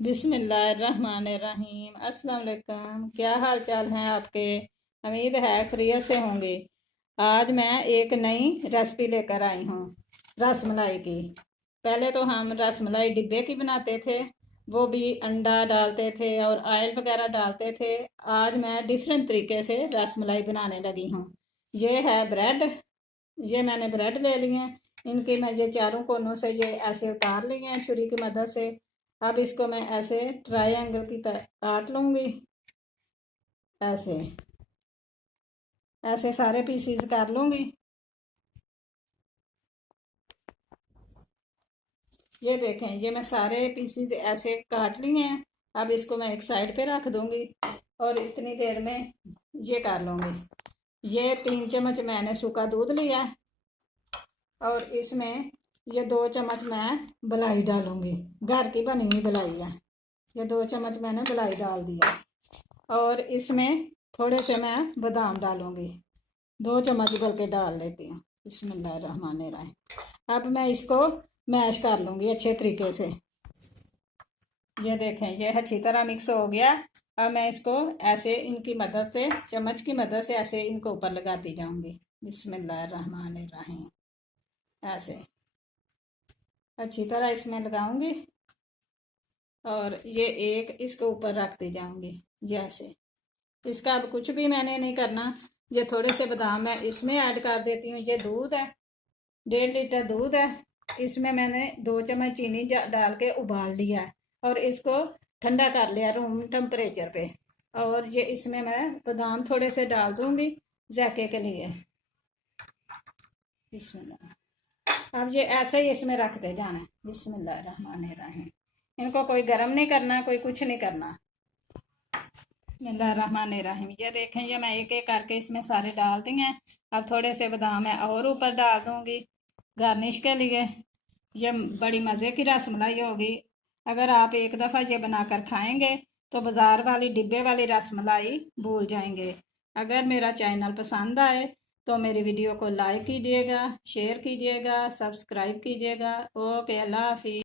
बिस्मिल्लाहिर्रहमानिर्रहीम। अस्सलाम वालेकुम। क्या हाल चाल हैं आपके? उम्मीद है खैरियत से होंगे। आज मैं एक नई रेसिपी लेकर आई हूँ रस मलाई की। पहले तो हम रस मलाई डिब्बे की बनाते थे, वो भी अंडा डालते थे और ऑयल वगैरह डालते थे। आज मैं डिफरेंट तरीके से रस मलाई बनाने लगी हूँ। ये है ब्रेड। ये मैंने ब्रेड ले लिए हैं। इनके मैं ये चारों कोनों से ये ऐसे उतार लिए हैं छुरी की मदद से। अब इसको मैं ऐसे ट्रायंगल की तरह काट लूँगी। ऐसे ऐसे सारे पीसीज कर लूँगी। ये देखें, ये मैं सारे पीसीज ऐसे काट लिए हैं। अब इसको मैं एक साइड पे रख दूँगी और इतनी देर में ये कर लूँगी। ये 3 चम्मच मैंने सूखा दूध लिया और इसमें ये 2 चम्मच मैं मलाई डालूँगी। घर की बनी हुई मलाई है। ये 2 चम्मच मैंने मलाई डाल दिया और इसमें थोड़े से मैं बादाम डालूँगी। 2 चम्मच बल्कि डाल लेती हूँ। बिस्मिल्लाहिर्रहमानिर्रहीम। अब मैं इसको मैश कर लूँगी अच्छे तरीके से। ये देखें, ये अच्छी तरह मिक्स हो गया। अब मैं इसको ऐसे इनकी मदद से, चम्मच की मदद से ऐसे इनको ऊपर लगाती जाऊँगी। बिस्मिल्लाहिर्रहमानिर्रहीम। ऐसे अच्छी तरह इसमें लगाऊंगी और ये एक इसके ऊपर रखती जाऊंगी जैसे। इसका अब कुछ भी मैंने नहीं करना। ये थोड़े से बादाम मैं इसमें ऐड कर देती हूँ। ये दूध है, 1.5 लीटर दूध है। इसमें मैंने 2 चम्मच चीनी डाल के उबाल लिया है और इसको ठंडा कर लिया रूम टेम्परेचर पे। और ये इसमें मैं बादाम थोड़े से डाल दूंगी जायके के लिए। इसमें अब ये ऐसे ही इसमें रखते जाना है। बिस्मिल्लाहिर्रहमानिर्रहीम। इनको कोई गर्म नहीं करना, कोई कुछ नहीं करना। बिस्मिल्लाहिर्रहमानिर्रहीम। ये देखें, ये मैं एक एक करके इसमें सारे डाल दी हैं। अब थोड़े से बादाम मैं और ऊपर डाल दूंगी गार्निश के लिए। ये बड़ी मज़े की रसमलाई होगी। अगर आप एक दफ़ा ये बनाकर खाएंगे तो बाज़ार वाली डिब्बे वाली रसमलाई भूल जाएंगे। अगर मेरा चैनल पसंद आए तो मेरी वीडियो को लाइक कीजिएगा, शेयर कीजिएगा, सब्सक्राइब कीजिएगा। ओके, अल्लाह हाफिज़।